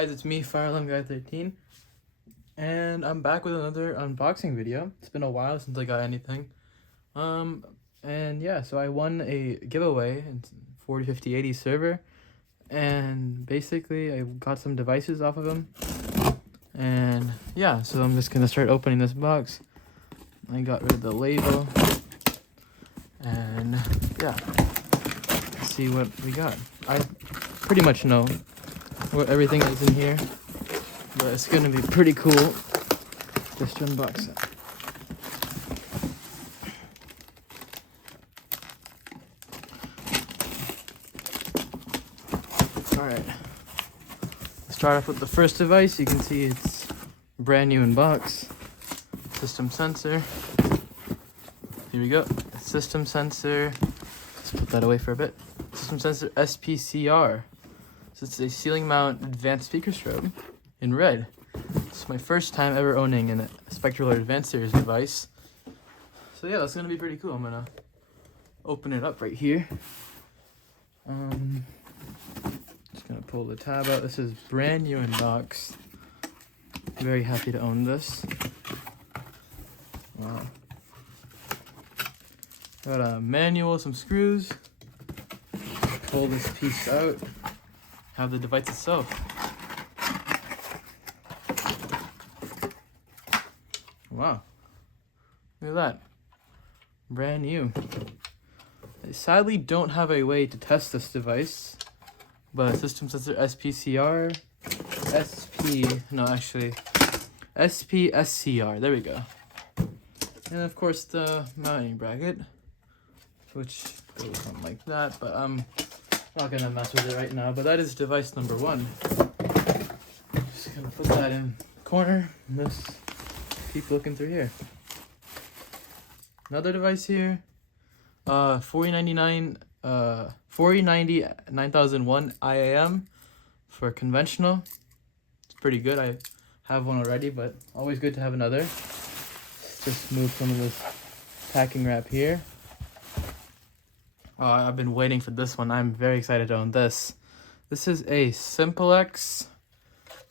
guys, it's me, FireAlarmGuy13, and I'm back with another unboxing video. It's been a while since I got anything. And yeah, so I won a giveaway in 405080 server, and basically I got some devices off of them. And yeah, so I'm just gonna start opening this box. I got rid of the label, and yeah, let's see what we got. I pretty much know what everything is in here, but it's gonna be pretty cool just to unbox it. Alright, let's start off with the first device. You can see it's brand new in box. System sensor. Here we go. System sensor. Let's put that away for a bit. System sensor SPCR. So it's a ceiling mount advanced speaker strobe in red. It's my first time ever owning a Spectral Advanced Series device. So yeah, that's gonna be pretty cool. I'm gonna open it up right here. Just gonna pull the tab out. This is brand new in box. Very happy to own this. Wow. Got a manual, some screws. Pull this piece out. Have the device itself. Wow. Look at that. Brand new. I sadly don't have a way to test this device, but system sensor SPCR. SPSCR. There we go. And of course the mounting bracket, which goes something like that, but I'm not gonna mess with it right now. But that is device number one. Just gonna put that in the corner and just keep looking through here. Another device here, 4090 9001 IAM for conventional. It's pretty good. I have one already, but always good to have another. Just move some of this packing wrap here. I've been waiting for this one. I'm very excited to own this. This is a Simplex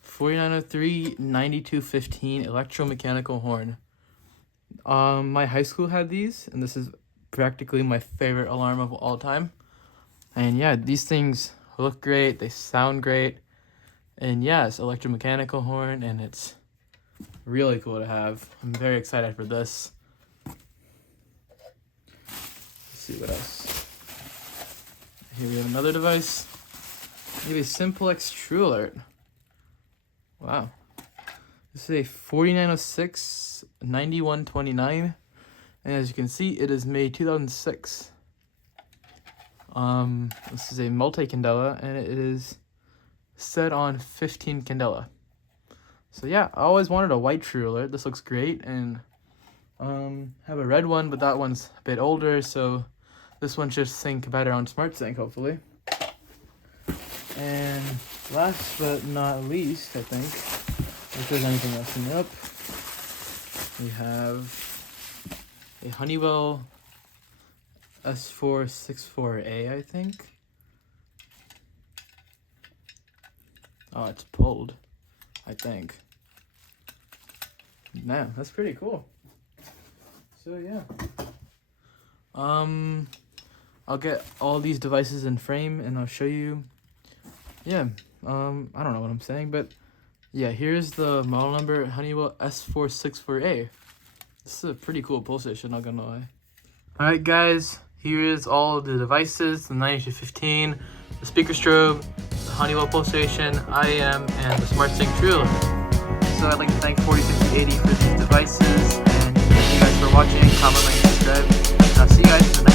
4903 9215 electromechanical horn. My high school had these, and this is practically my favorite alarm of all time. And yeah, these things look great, they sound great, and yeah, it's electromechanical horn, and it's really cool to have. I'm very excited for this. Let's see what else. Here we have another device. Maybe Simplex True Alert. Wow. This is a 4906 9129, and as you can see, it is made 2006. This is a multi-candela, and it is set on 15 candela. So yeah, I always wanted a white True Alert. This looks great, and have a red one, but that one's a bit older, so this one should sync better on SmartSync, hopefully. And last but not least, I think, if there's anything else in up, we have a Honeywell S464A, I think. Oh, it's pulled, I think. Man, that's pretty cool. So yeah. I'll get all these devices in frame and I'll show you. Yeah, I don't know what I'm saying, but yeah, here's the model number, Honeywell S464A. This is a pretty cool pull station, not gonna lie. Alright guys, here is all the devices, the 9215, the speaker strobe, the Honeywell pull station, IAM, and the SmartSync True Alert. So I'd like to thank 405080 for these devices, and thank you guys for watching. Comment, like, subscribe, and I'll see you guys in the next